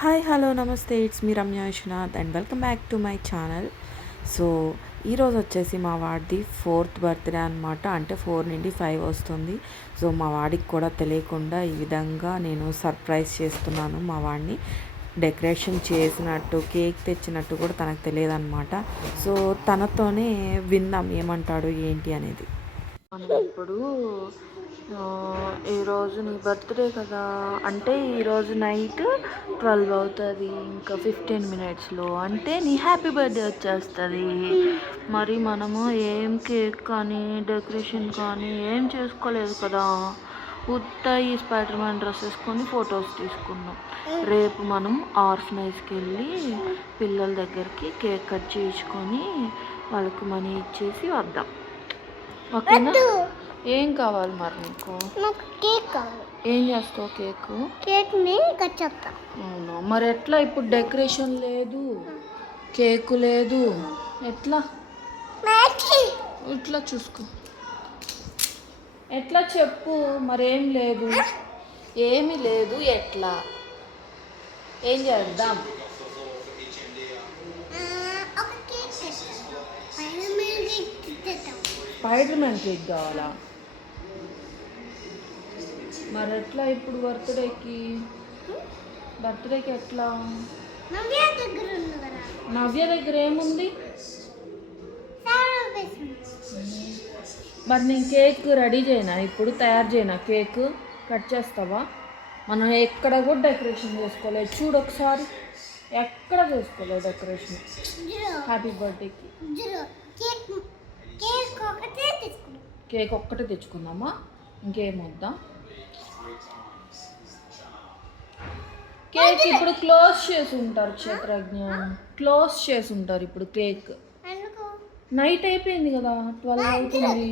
Hi hello నమస్తే. It's me Ramya Viswanath and welcome back to my channel so ఈరోజు వచ్చేసి మా వాడిది ఫోర్త్ బర్త్డే అనమాట అంటే ఫోర్ నుండి ఫైవ్ వస్తుంది. సో మా వాడికి కూడా తెలియకుండా ఈ విధంగా నేను సర్ప్రైజ్ చేస్తున్నాను మా వాడిని. డెకరేషన్ చేసినట్టు కేక్ తెచ్చినట్టు కూడా తనకు తెలియదన్నమాట. సో తనతోనే విందాం ఏమంటాడు ఏంటి అనేది. మనం ఇప్పుడు ఈరోజు నీ బర్త్డే కదా. అంటే ఈరోజు నైట్ ట్వెల్వ్ అవుతుంది ఇంకా ఫిఫ్టీన్ మినిట్స్లో. అంటే నీ హ్యాపీ బర్త్డే వచ్చేస్తుంది. మరి మనము ఏం కేక్ కానీ డెకరేషన్ కానీ ఏం చేసుకోలేదు కదా. ఉత్త ఈ స్పైడర్ మ్యాన్ డ్రెస్ వేసుకొని ఫొటోస్ తీసుకున్నాం. రేపు మనం ఆర్ఫనైజ్కి వెళ్ళి పిల్లల దగ్గరికి కేక్ కట్ చేయించుకొని వాళ్ళకి మనీ ఇచ్చేసి వద్దాం. ఓకేనా? ఏం కావాలి మరి నీకు? నాకు కేక్ కావాలి. ఏం చేస్తావు కేక్? కేక్ని కట్ చేస్తా. అవును? మరి ఎట్లా? ఇప్పుడు డెకరేషన్ లేదు కేకు లేదు. ఎట్లా? ఇట్లా చూసుకో. ఎట్లా చెప్పు? మరేం లేదు. ఏమీ లేదు. ఎట్లా? ఏం చేద్దాం. స్పైడర్ మ్యాన్ కేక్ కావాలా? మరి ఎట్లా ఇప్పుడు బర్త్డేకి? బర్త్డేకి ఎట్లా? నవ్య దగ్గర ఏముంది? మరి నేను కేక్ రెడీ చేయనా? ఇప్పుడు తయారు చేయనా కేక్? కట్ చేస్తావా? మనం ఎక్కడ కూడా డెకరేషన్ చేసుకోలేదు. చూడు ఒకసారి. ఎక్కడ చేసుకోలేదు డెకరేషన్? హ్యాపీ బర్త్డేకి కేక్ ఒక్కటే తెచ్చుకుందామా? ఇంకేం వద్దా? కేక్ ఇప్పుడు క్లోజ్ చేసి ఉంటారు క్షేత్రజ్ఞ. క్లోజ్ చేసి ఉంటారు ఇప్పుడు కేక్ నైట్ అయిపోయింది కదా ట్వెల్వ్ అవుతుంది.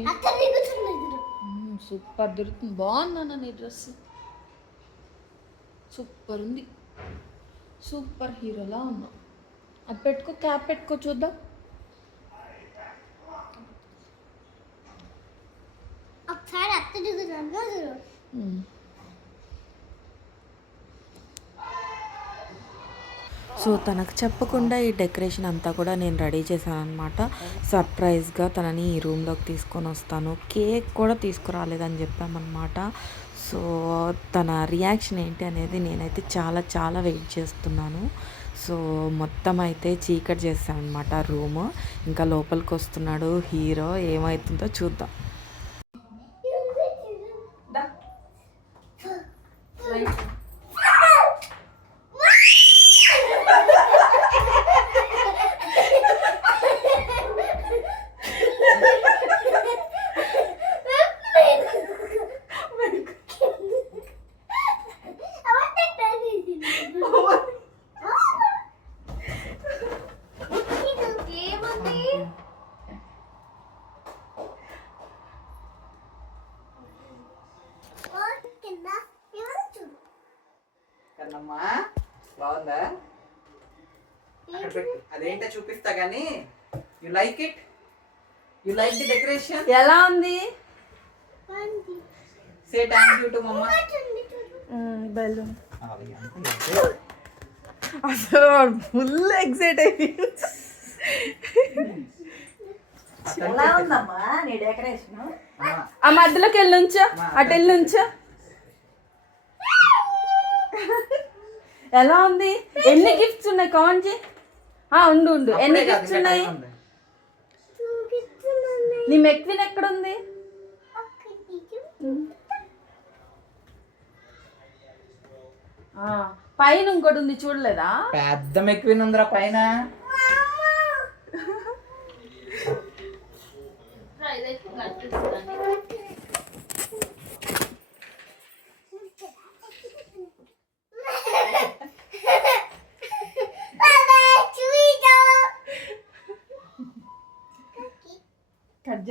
సూపర్ దొరుకుతుంది బాగుందన్న నీ డ్రెస్. సూపర్ ఉంది. సూపర్ హీరోలా ఉన్నావు అది పెట్టుకో క్యాప్ పెట్టుకో చూద్దాం. ఒకసారి అత్త సో తనకు చెప్పకుండా ఈ డెకరేషన్ అంతా కూడా నేను రెడీ చేశాను అనమాట సర్ప్రైజ్గా తనని ఈ రూమ్లోకి తీసుకొని వస్తాను. కేక్ కూడా తీసుకురాలేదని చెప్పామన్నమాట. సో తన రియాక్షన్ ఏంటి అనేది నేనైతే చాలా చాలా వెయిట్ చేస్తున్నాను. సో మొత్తం అయితే చీకటి చేస్తాను అనమాట రూమ్. ఇంకా లోపలికి వస్తున్నాడు హీరో. ఏమవుతుందో చూద్దాం ఏముంది కింద ఎవరు చూడు కన్నమ్మా బాగుందా అక్కడ పెట్టు అదేంటో చూపిస్తా గానీ you like it you like the decoration. ఎలా ఉంది? Say thank you to mumma. Balloon అసలు ఫుల్ ఎక్సైట్ అయ్యి. ఎలా ఉందమ్మా నీ డెకరేషన్. ఆ. మధ్యలోకి వెళ్ళి నుంచో అటు వెళ్ళి నుంచో ఎలా ఉంది? ఎన్ని గిఫ్ట్స్ ఉన్నాయి? కౌంట్ ఉండు ఉండు. ఎన్ని గిఫ్ట్స్ ఉన్నాయి? నీ మెక్విన్ ఎక్కడ ఉంది ఆ, పైన ఇంకోటి ఉంది చూడలేదా? పెద్ద మెక్విన్ ఉందిరా పైన. కట్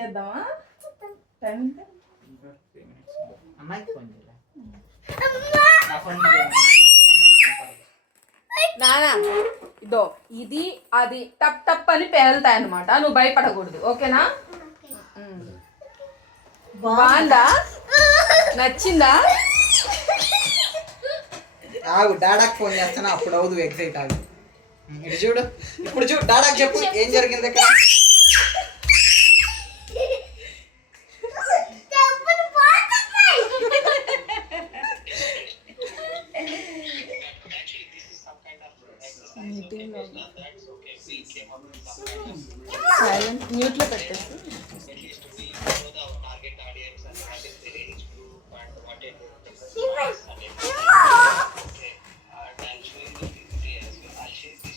చేద్దామా? టైం? నానా ఇదో ఇది అది టప్ టప్ అని పేలుతాయి అనమాట నువ్వు భయపడకూడదు ఓకేనా. బాగుందా? నచ్చిందా? ఆగు డాడాకి ఫోన్ చేస్తాను? అప్పుడు అవుదు ఎగ్జైట్ ఆగు. ఇటు చూడు ఇప్పుడు చూడు డాడాకి చెప్పు ఏం జరిగింది ఇక్కడ డబ్బులు పోతున్నాయి సైలెంట్ మ్యూట్లో పెట్టేసి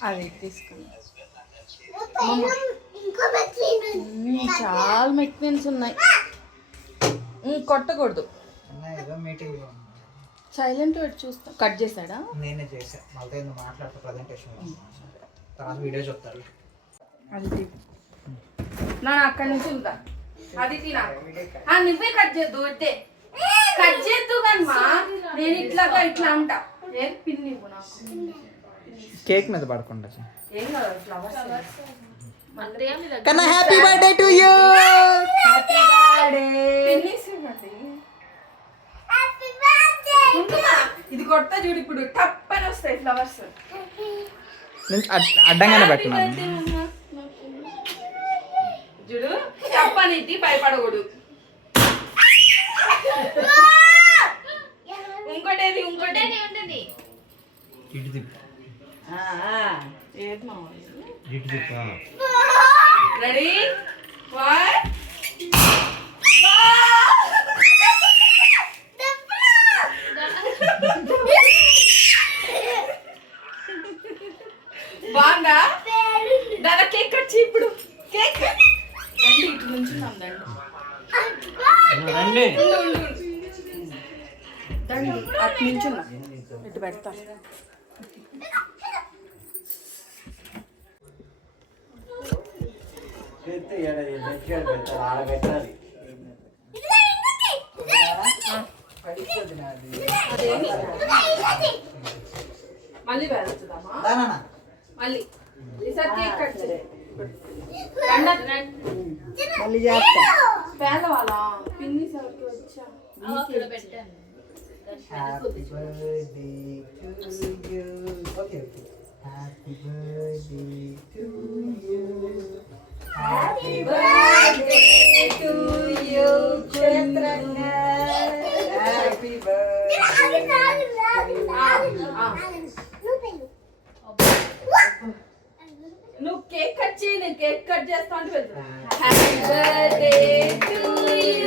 అది తీసుకుని చాలా మెక్విన్స్ ఉన్నాయి కొట్టకూడదు ఏదో మీటింగ్ సైలెంట్ పెట్టి చూస్తా. కట్ చేశాడా? నేనే చేసా మళ్ళీ మాట్లాడుతూ ప్రజెంటేషన్ తర్వాత వీడియో చెప్తారు అది. నా అక్కడి నుంచి ఇంకా. అది తినా ఆ, నువ్వే కట్ చేద్దు అయితే కట్ చేద్దు కనమా నేను ఇట్లాగా ఇట్లా అంటా ఏది పిన్ని కేక్ మీద పడకుండా ఏం కాదు ఫ్లవర్స్ కన్నా happy birthday to you happy birthday. ఇది కొడతా చూడు ఇప్పుడు. టప్ అని వస్తాయి ఫ్లవర్స్ అడ్డంగానే పెట్టినాను చూడు టప్ అనేది భయపడకూడదు. ఇంకోటి ఏది ఇంకోటి. ఉంటుంది ఇటు తిప్పు. ఏది మా ఇటు తిప్పు. రెడీ వన్ బాగుందా దాని కేక్ కట్ చేయి ఇప్పుడు కేక్ రండి ఇటు నుంచి రండి రండి ఉండు, ఉండు, ఉండు. రండి అటు నుంచి ఇటు పెడతా మళ్ళీ వెళ్తుందమ్మా దానా మళ్ళీ. ఈసారి కేక్ కట్. మళ్ళీ చేస్తా. పేదవాళ్ళ? పిన్ని సరికి వచ్చా? Happy birthday to you. Okay, okay. Happy birthday to you. Happy birthday to you, Chetranga. Happy birthday. నువ్వు కేక్ కట్ చేయి నేను కేక్ కట్ చేస్తా అంటే happy birthday to you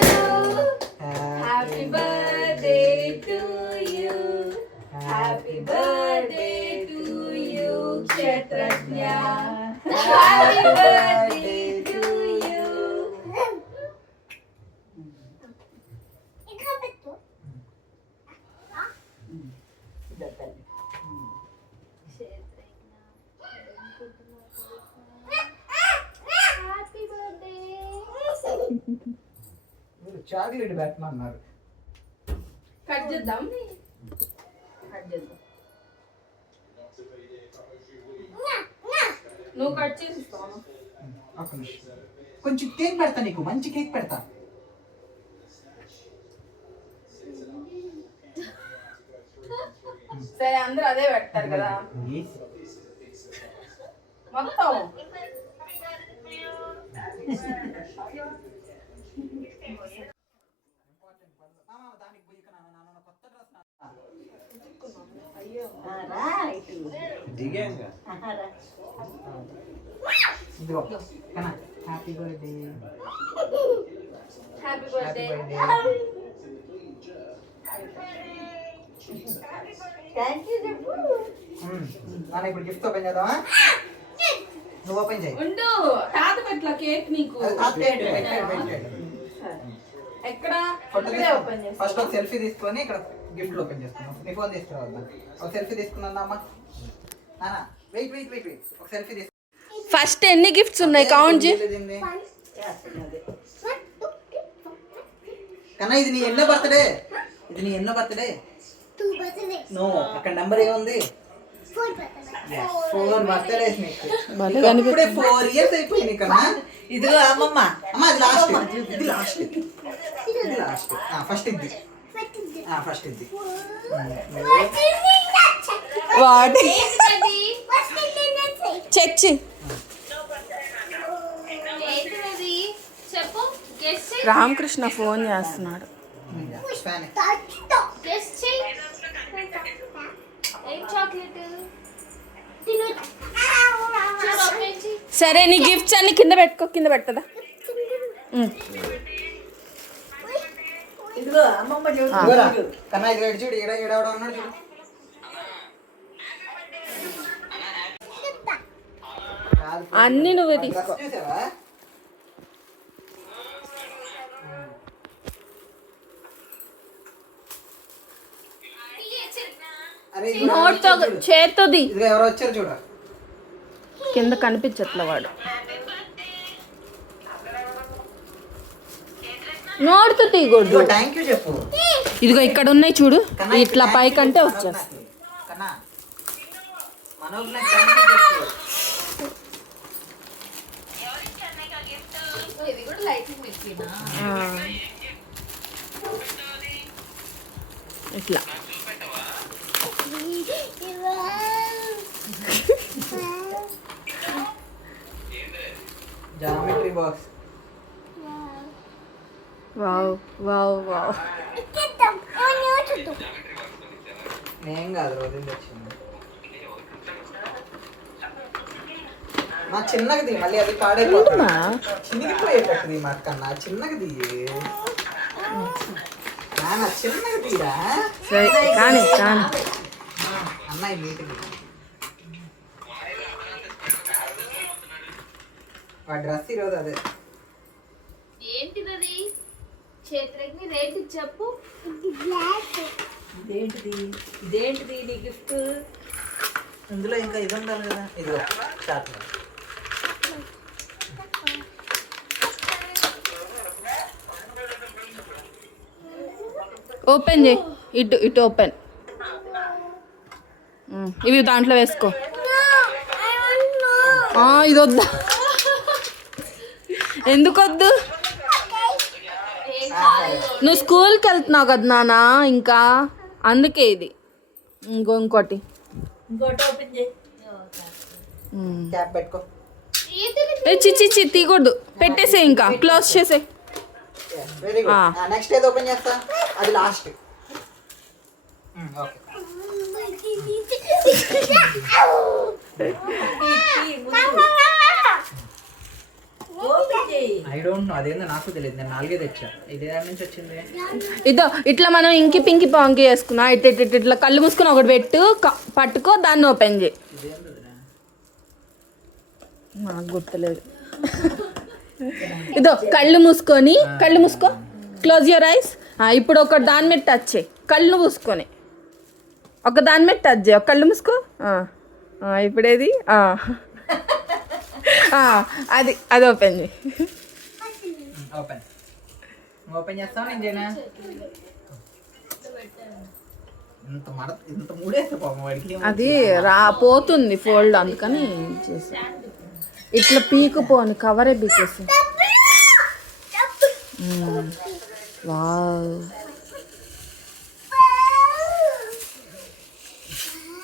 Happy birthday to you. Happy birthday to you, Kshetrajna. Happy birthday to chocolate పెట్టమన్నారు. Cut చేద్దాం. Cut చేద్దాం. నువ్వు cut చేసి నిమిషం. కొంచెం కేక్ పెడతా నీకు మంచి కేక్ పెడతా. సరే అందరూ అదే పెడతారు కదా. మొత్తం. ఆహా, రా. ఇదిగో కన్నా happy birthday happy happy birthday birthday thank you చెప్పు నాన్న ఇప్పుడు గిఫ్ట్ ఓపెన్ చేద్దామా? నువ్వు ఓపెన్ చేయి. ఉండు. తాత పెట్ల కేక్ నీకు. ఎక్కడ? ఫస్ట్ ఒక సెల్ఫీ తీసుకొని ఇక్కడ గిఫ్ట్ ఓపెన్ చేసుకున్నాం నీ ఫోన్ తీసుకురావద్దా? ఒక సెల్ఫీ తీసుకున్నా అమ్మా? వెయిట్ వెయిట్ వెయిట్ వెయిట్ ఒక సెల్ఫీ తీసుకు. ఫస్ట్ ఎన్ని గిఫ్ట్స్ ఉన్నాయి? కౌంట్ చే కన్నా ఇది నీ ఎన్నో బర్త్డే ఇది నీ ఎన్నో బర్త్డే నో అక్కడ నెంబర్ ఏముంది? ఫోర్ బర్త్డే ఫోర్ బర్త్డేస్ నీకు. ఇప్పుడే ఫోర్ ఇయర్స్ అయిపోయింది కన్నా ఇదిగో అమ్మమ్మ. అమ్మ అది లాస్ట్ ఇది లాస్ట్ ఇది లాస్ట్ ఫస్ట్ ఇది. ఫస్ట్ ఇది. ఫస్ట్ వాట్ చెయ్యి రామకృష్ణ ఫోన్ చేస్తున్నాడు. సరే నీ గిఫ్ట్స్ అన్ని కింద పెట్టుకో కింద పెట్టదా ఇదిగో అమ్మమ్మ చూడు కన్నా ఇది చూడు ఈడ ఎవడో ఉన్నాడు చూడు. అన్ని నువ్వే తీసుకో. నోట్తో ఎవరో వచ్చారు చూడ. కింద కనిపించట్ల వాడు. నోడుతూ తీయకూడదు ఇదిగో ఇక్కడ ఉన్నాయి చూడు. ఇట్లా పైకంటే చెప్పు, వచ్చేస్తా మనోజ్ నాకు. కన్నా మనోజ్ నాకు thank you చెప్పు. ఇది కూడా లైటింగ్ పెట్టినా ఆ. ఇట్లా. Geometry box. Wow wow wow. నేను కాదు రోజు తెచ్చింది మా చిన్నది మళ్ళీ అది పాడైపోతుంది. ఏంటమ్మా? చినిగిపోయేటట్టుది మా కన్నా చిన్నది నాన్న కానీ కానీ. అన్నయ్య నీటిది ఆ డ్రెస్ ఈరోజు అదే. ఏంటిది అది చేతులకి రేట్ చెప్పు. గ్లాస్ ఇదేంటిది? ఇదేంటిది నీ గిఫ్ట్? ఇందులో ఇంకా ఇది ఉండాలి కదా. ఇదిగో చాక్లెట్ ఓపెన్ చేయి. ఇటు ఇటు ఓపెన్. ఇవి దాంట్లో వేసుకో. ఇది వద్దా ఎందుకు వద్దు నువ్వు స్కూల్కి వెళ్తున్నావు కదా నాన్న ఇంకా? అందుకే ఇది. ఇంకో ఇంకోటి. చిచ్చి చి తీయకూడదు. పెట్టేసే ఇంకా. క్లోజ్ చేసే వెరీ. గుడ్ నెక్స్ట్ ఏది ఓపెన్ చేస్తా? అది లాస్ట్ ఓకే ఓపెన్ చేయి ఐ డోంట్ నో అదేందో నాకు తెలియదు. నేను నాలుగే తెచ్చా. ఇది ఏడాది నుంచి వచ్చింది. ఇదో ఇట్లా మనం ఇంకి పింకి పాంకి వేసుకున్నా ఇట్ ఇట్ ఇట్ ఇట్లా కళ్ళు మూసుకొని ఒకటి పెట్టు పట్టుకో దాన్ని ఓపెన్ చేయి? నాకు గుర్తులేదు. ఇదో కళ్ళు మూసుకొని కళ్ళు మూసుకో. క్లోజ్ యువర్ ఐస్ ఇప్పుడు ఒక దాని మీద టచ్ చేయి. కళ్ళు మూసుకొని. ఒక దాని మీద టచ్ చేయి. ఒక కళ్ళు మూసుకో. ఇప్పుడేది అది అది ఓపెన్ చేయి. ఓపెన్ ఓపెన్ చేస్తావా నేను అది రా పోతుంది ఫోల్డ్ అందుకని చేసి. ఇట్లా పీకుపోని కవరే పీకేసి. వావ్.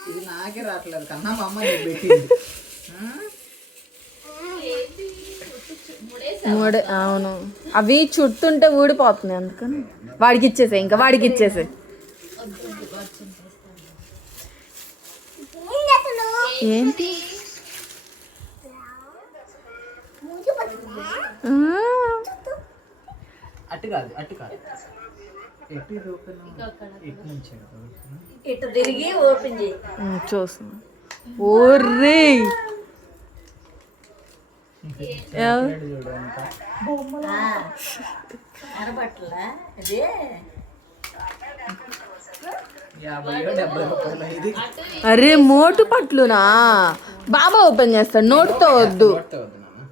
ఇది నాకే రావట్లేదు కన్నా మా అమ్మ నీకు పెట్టింది. ఆ? మూడే అవును. అవి చుట్టుంటే ఊడిపోతుంది అందుకని. వాడికి ఇచ్చేసే ఇంకా వాడికి ఇచ్చేసే ఏంటి? అటు కాదు అటు కాదు. ఇటు తిరిగి ఓపెన్ చేయి. చూస్తున్నా. ఓర్రే! అరబట్ల అదే అరే మోటు పట్లునా? బాబా ఓపెన్ చేస్తాడు నోటుతో వద్దు కొడితే వద్దు నాన్న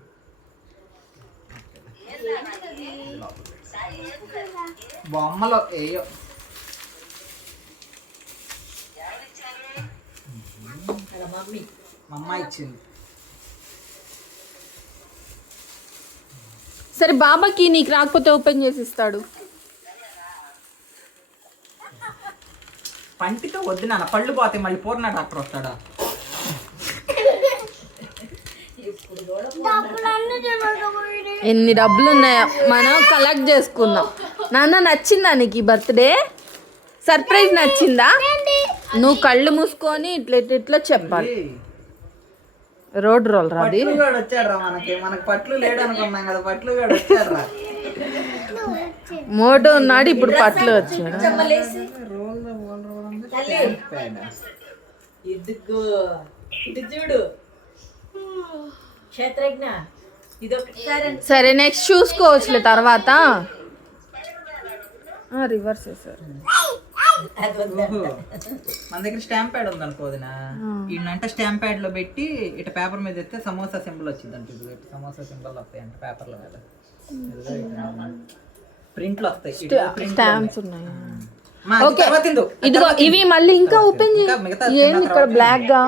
బొమ్మలో ఏయో. మమ్మీ. ఇచ్చింది. సరే బాబాకి నీకు రాకపోతే ఓపెన్ చేసి ఇస్తాడు. పంటితో వద్దు నాన్న పళ్ళు పోతాయి మళ్ళీ పూర్ణ డాక్టర్ వస్తాడా? ఎన్ని డబ్బులు ఉన్నాయో మనం కలెక్ట్ చేసుకుందాం. నాన్న నచ్చిందా నీకు ఈ బర్త్డే? సర్ప్రైజ్ నచ్చిందా? నువ్వు కళ్ళు మూసుకొని ఇట్లా ఇట్లా ఇట్లా చెప్పాలి. రోడ్ రోల్ రాది మోటో ఉన్నాడు ఇప్పుడు పట్లు వచ్చాడు. చూడు. సరే నెక్స్ట్ చూసుకోవచ్చులే తర్వాత. రివర్స్? మన దగ్గర స్టాంప్ ప్యాడ్ ఉంది అనుకోదినా ఈయనంటే స్టాంప్ ప్యాడ్లో పెట్టి ఇటు పేపర్ మీద ఎత్తే సమోసా సింబల్ వచ్చింది అంటే సమోసా సింబల్ వస్తాయి. అంటే పేపర్ల మీద ప్రింట్లు వస్తాయి. లు స్టాంప్స్ ఉన్నాయి. ఓకే. ఇదిగో ఇవి మళ్ళీ ఇంకా ఓపెన్ చేయి. ఇంకా మిగతా ఏంది తిన్న ఇక్కడ బ్లాక్గా?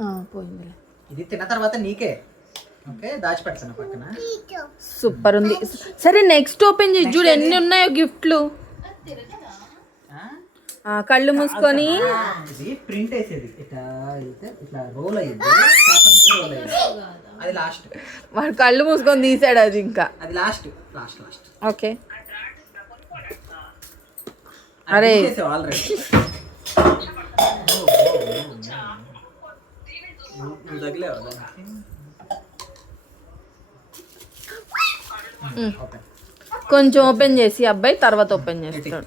ఆ, పోయిందిలే. ఇది తిన్న తర్వాత నీకే. సూపర్ ఉంది. సరే నెక్స్ట్ ఓపెన్ చేసి చూడు ఎన్ని ఉన్నాయో గిఫ్ట్లు? కళ్ళు మూసుకొని. ప్రింట్ వేసేది. ఇట్లా రోల్ అది లాస్ట్. వాడు కళ్ళు మూసుకొని తీసాడు అది ఇంకా. అది లాస్ట్. Last last. ఓకే. అరే. ఆల్రెడీ తగిలేవా దానికి ఉమ్. ఓకే కొంచెం ఓపెన్ చేసి అబ్బాయి తర్వాత ఓపెన్ చేస్తాడు.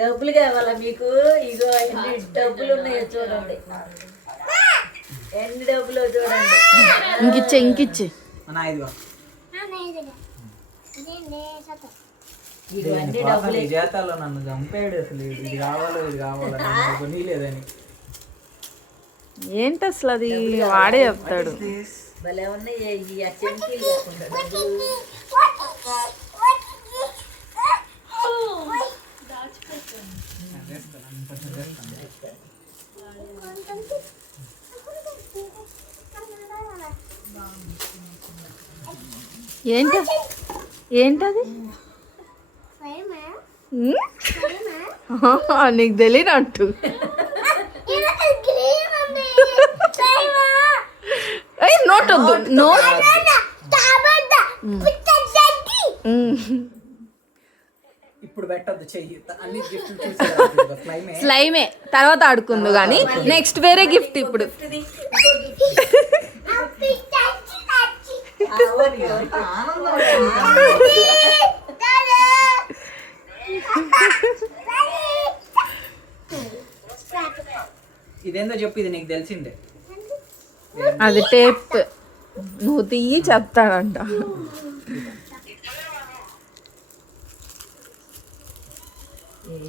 డబ్బులు కావాలా? మీకు? ఇగో ఎన్ని డబ్బులు ఉన్నాయో చూడండి. ఎన్ని డబ్బులు చూడండి. ఇంకిచ్చే ఇంకిచ్చే. కోసం డబ్బులు. నన్ను చంపాడు అసలు. ఇది కావాలో ఇది కావాలో. ఏంటి అసలు అది వాడే చెప్తాడు. ఏంట? ఏంటది? నీకు తెలియనట్టు ఏయ్ నోట్ వద్దు నోట్ ఉమ్. ఇప్పుడు పెట్టొద్దు చెయ్యి అన్ని గిఫ్ట్లు చూసి స్లైమే తర్వాత ఆడుకుందు కానీ నెక్స్ట్ వేరే గిఫ్ట్ ఇప్పుడు. ఇదేందో చెప్పు ఇది నీకు తెలిసిందే. అది టేప్ నువ్వు తీయి Set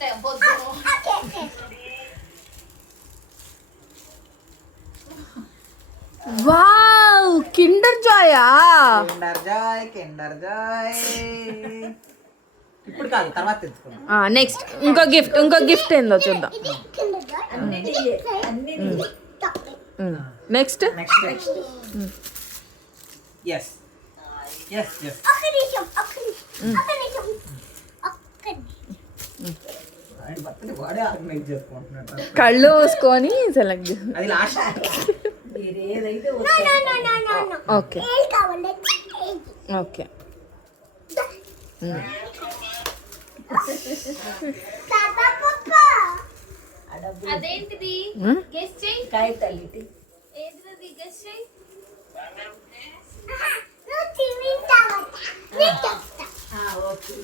that bug. Ah, okay, okay. Wow Kinder జాయా? Kinder Joy Kinder Joy. ఇప్పుడు కాదు తర్వాత తెలుసుకుందాం నెక్స్ట్ ఇంకో గిఫ్ట్ ఇంకో గిఫ్ట్ ఏందో చూద్దాం. Next next yes yes yes వాడే ఆర్గనైజ్ చేసుకుంటున్నాడు. కళ్ళు మూసుకొని సెలెక్ట్ అది లాస్ట్. ఓకే ఓకే ఆ డబ్బులు అదేంటిది Hmm? గెస్ చేయి కాగితాలు ఇటు. ఏంటిది గెస్ చేయి ఆ, ఓకే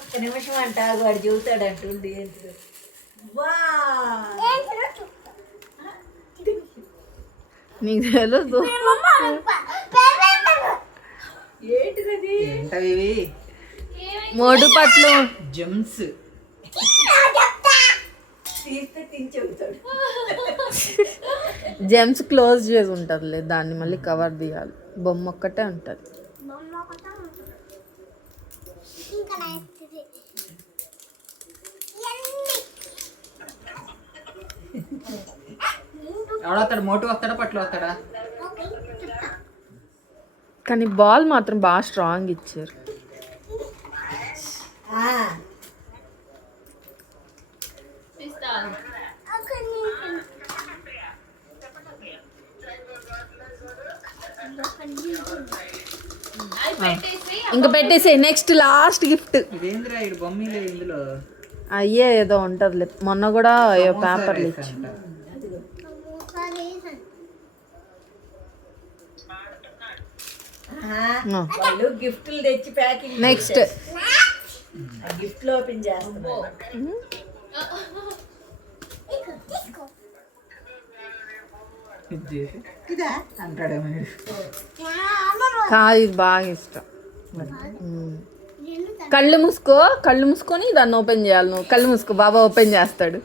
ఒక్క నిమిషం అంట వాడు చెబుతాడు అంటుండి ఏంటిదో. నీకు తెలుసు ఏంటవి మోడు పట్లు. జెమ్స్. జెమ్స్ క్లోజ్ చేసి ఉంటుందిలే దాన్ని మళ్ళీ కవర్ తీయాలి. బొమ్మ ఒక్కటే ఉంటుంది బొమ్మ ఒకటే ఉంటుంది ఇంకా నెక్స్ట్ ఇవన్నీ ఎవడొస్తాడు? మోటు వస్తాడా? పట్లు వస్తాడా? కానీ బాల్ మాత్రం బాగా స్ట్రాంగ్ ఇచ్చారు. ఇంకా పెట్టేసే నెక్స్ట్ లాస్ట్ గిఫ్ట్ ఇదేంద్రా ఇడు బొమ్మ లేదు ఇందులో అయ్యే ఏదో ఉంటుందిలే. మొన్న కూడా పేపర్లు ఇచ్చి అంట. సరే ఆ, వాళ్ళు గిఫ్ట్లు తెచ్చి ప్యాకింగ్ నెక్స్ట్ గిఫ్ట్లు ఓపెన్. కాదు ఇది బాగా ఇష్టం. కళ్ళు మూసుకో కళ్ళు మూసుకొని దాన్ని ఓపెన్ చేయాలి నువ్వు. కళ్ళు మూసుకో బాబా ఓపెన్ చేస్తాడు.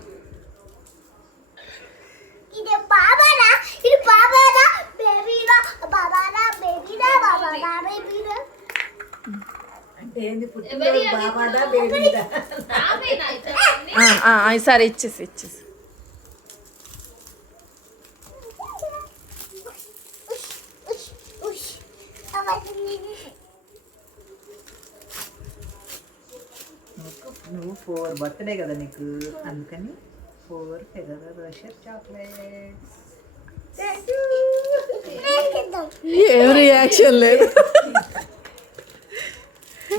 ఇది బాబారా? ఇది బాబారా? బేబీరా? బాబారా? సరే ఇచ్చేసి ఇచ్చేసి ఉష్ ఉష్ ఉష్ అవన్నీ నువ్వు ఫోర్ బర్త్డే కదా నీకు అందుకని ఫోర్ ఫెదర్ రషర్ చాక్లెట్స్. ఏం రియాక్షన్ లేదు.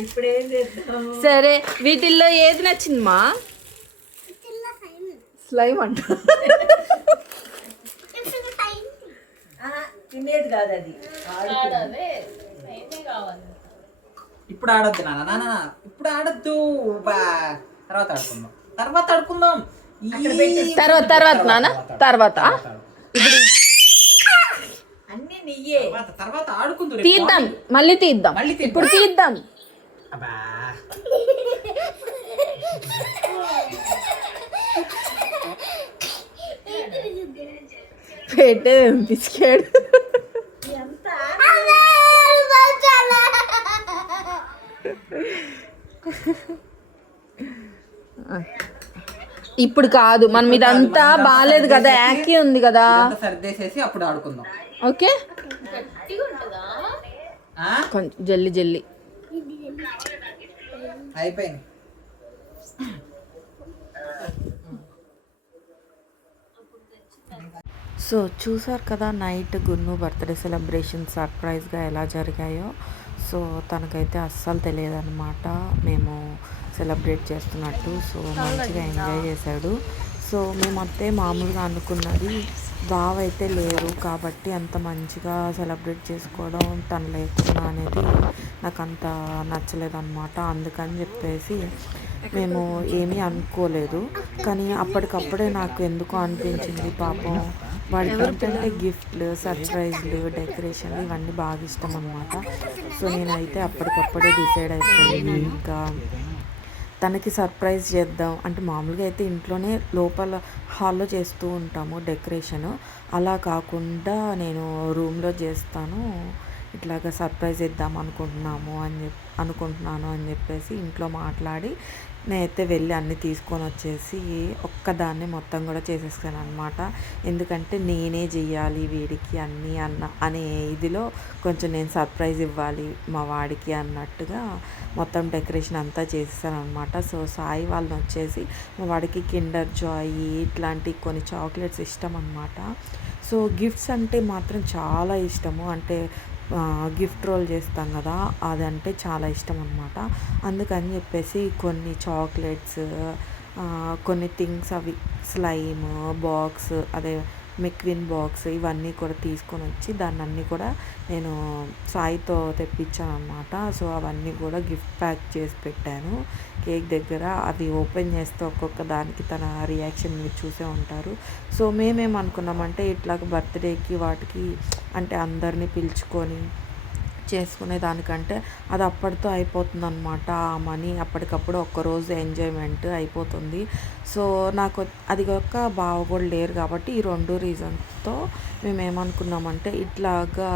ఇప్పుడు ఏం చేద్దాం సరే వీటిల్లో ఏది నచ్చింది మా? స్లైమ్ అంట. ఇప్పుడు తినేది కాదు అది. ఇప్పుడు ఆడొద్దు నాన్న నాన్న ఇప్పుడు ఆడొద్దు. బా తర్వాత ఆడుకుందాం. తర్వాత ఆడుకుందాం. తర్వాత తర్వాత నాన్న. తర్వాత అన్ని నీయే తర్వాత తర్వాత ఆడుకుందు రేపు తీద్దాం మళ్ళీ తీద్దాం. మళ్ళీ తీద్దాం. ఇప్పుడు తీద్దాం. అబ్బా. పెట్టే బిస్కెట్ ఎంత? ఇప్పుడు కాదు. మనం ఇదంతా బాగాలేదు కదా. యాకి ఉంది కదా. సర్దేసేసి అప్పుడు ఆడుకుందాం. ఓకే? ఆ? కొంచెం జల్లి జల్లి. అయిపోయింది. సో చూసారు కదా నైట్ గున్ను బర్త్డే సెలబ్రేషన్ సర్ప్రైజ్గా ఎలా జరిగాయో. సో తనకైతే అస్సలు తెలియదు అనమాట మేము సెలబ్రేట్ చేస్తున్నట్టు. సో మంచిగా ఎంజాయ్ చేశాడు. సో మేమంతే మామూలుగా అనుకున్నది. బావ అయితే లేరు కాబట్టి అంత మంచిగా సెలబ్రేట్ చేసుకోవడం తను లేకున్నా అనేది నాకు అంత నచ్చలేదు అనమాట అందుకని చెప్పేసి మేము ఏమీ అనుకోలేదు. కానీ అప్పటికప్పుడే నాకు ఎందుకో అనిపించింది పాపం. వాడికి ఏంటంటే గిఫ్ట్లు సర్ప్రైజ్లు డెకరేషన్లు ఇవన్నీ బాగా ఇష్టం అనమాట సో నేనైతే అప్పటికప్పుడే డిసైడ్ అయిపోయింది. ఇంకా తనకి సర్ప్రైజ్ చేద్దాం అంటే మామూలుగా అయితే ఇంట్లోనే లోపల హాల్లో చేస్తూ ఉంటాము డెకరేషన్. అలా కాకుండా నేను రూమ్లో చేస్తాను. ఇట్లాగ సర్ప్రైజ్ ఇద్దాం అనుకుంటున్నాము అని చెప్పి అనుకుంటున్నాను అని చెప్పేసి ఇంట్లో మాట్లాడి నేనైతే వెళ్ళి అన్నీ తీసుకొని వచ్చేసి ఒక్కదాన్ని మొత్తం కూడా చేసేసాను అనమాట ఎందుకంటే నేనే చెయ్యాలి వీడికి అన్నీ అన్న అనే ఇదిలో కొంచెం నేను సర్ప్రైజ్ ఇవ్వాలి మా వాడికి అన్నట్టుగా మొత్తం డెకరేషన్ అంతా చేసేసాను అనమాట సో సాయి వాళ్ళని వచ్చేసి మా వాడికి కిండర్ జాయ్ ఇట్లాంటి కొన్ని చాక్లెట్స్ ఇష్టం అనమాట సో గిఫ్ట్స్ అంటే మాత్రం చాలా ఇష్టము. అంటే గిఫ్ట్ రోల్ చేస్తాం కదా అదంటే చాలా ఇష్టం అనమాట అందుకని చెప్పేసి కొన్ని చాక్లెట్స్ కొన్ని థింగ్స్ అవి స్లైమ్ బాక్స్ అదే మెక్విన్ బాక్స్ ఇవన్నీ కూడా తీసుకొని వచ్చి దాన్ని అన్నీ కూడా నేను సాయితో తెప్పించాను అనమాట సో అవన్నీ కూడా గిఫ్ట్ ప్యాక్ చేసి పెట్టాను. కేక్ దగ్గర అవి ఓపెన్ చేస్తే ఒక్కొక్క దానికి తన రియాక్షన్ మీరు చూసే ఉంటారు. సో మేమేమనుకున్నామంటే ఇట్లా బర్త్డేకి వాటికి అంటే అందరినీ పిలుచుకొని చేసుకునే దానికంటే అది అప్పటితో అయిపోతుంది అనమాట ఆ మనీ అప్పటికప్పుడు ఒక్కరోజు ఎంజాయ్మెంట్ అయిపోతుంది. సో నాకు అది ఒక బావ కూడా లేరు కాబట్టి ఈ రెండు రీజన్స్తో మేము ఏమనుకున్నామంటే ఇట్లాగా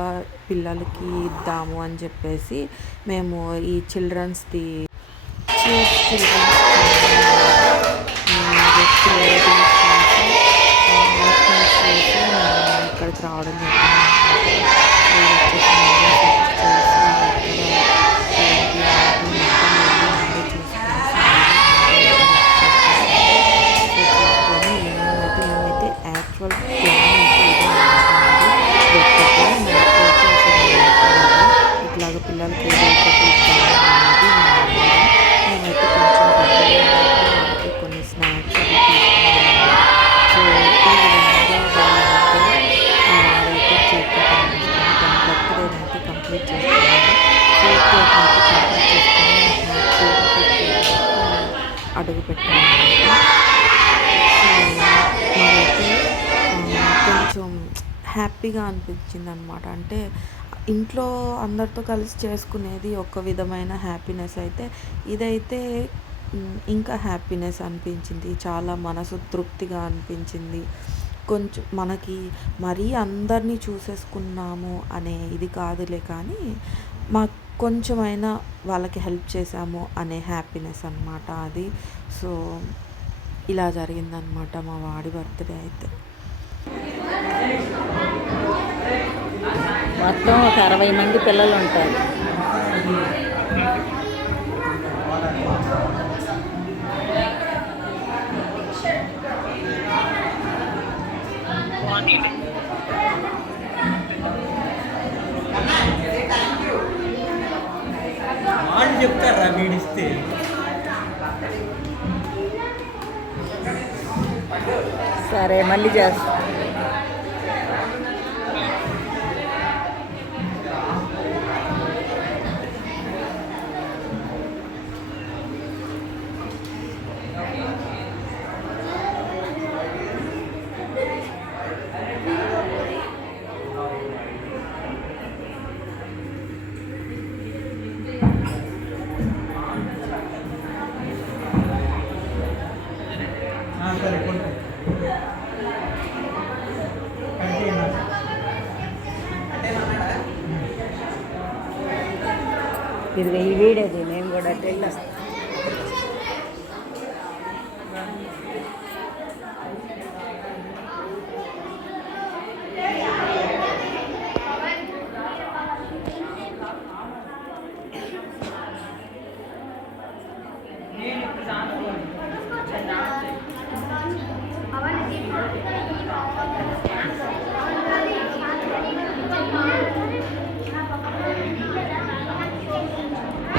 పిల్లలకి ఇద్దాము అని చెప్పేసి మేము ఈ చిల్డ్రన్స్ది ఇక్కడికి రావడం జరిగింది. హ్యాపీగా అనమాట అంటే ఇంట్లో అందరితో కలిసి చేసుకునేది ఒక విధమైన హ్యాపీనెస్ అయితే ఇదైతే ఇంకా హ్యాపీనెస్ అనిపించింది. చాలా మనసు తృప్తిగా అనిపించింది. కొంచెం మనకి మరీ అందరినీ చూసేసుకున్నాము అనే ఇది కాదులే కానీ మాకు కొంచెమైనా వాళ్ళకి హెల్ప్ చేశాము అనే హ్యాపీనెస్ అన్నమాట అది. సో ఇలా జరిగిందనమాట మా వాడి బర్త్డే అయితే. మొత్తం ఒక అరవై మంది పిల్లలు ఉంటారు. వాళ్ళు చెప్తారా వీడిస్తే సరే మళ్ళీ చేస్తా.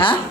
어?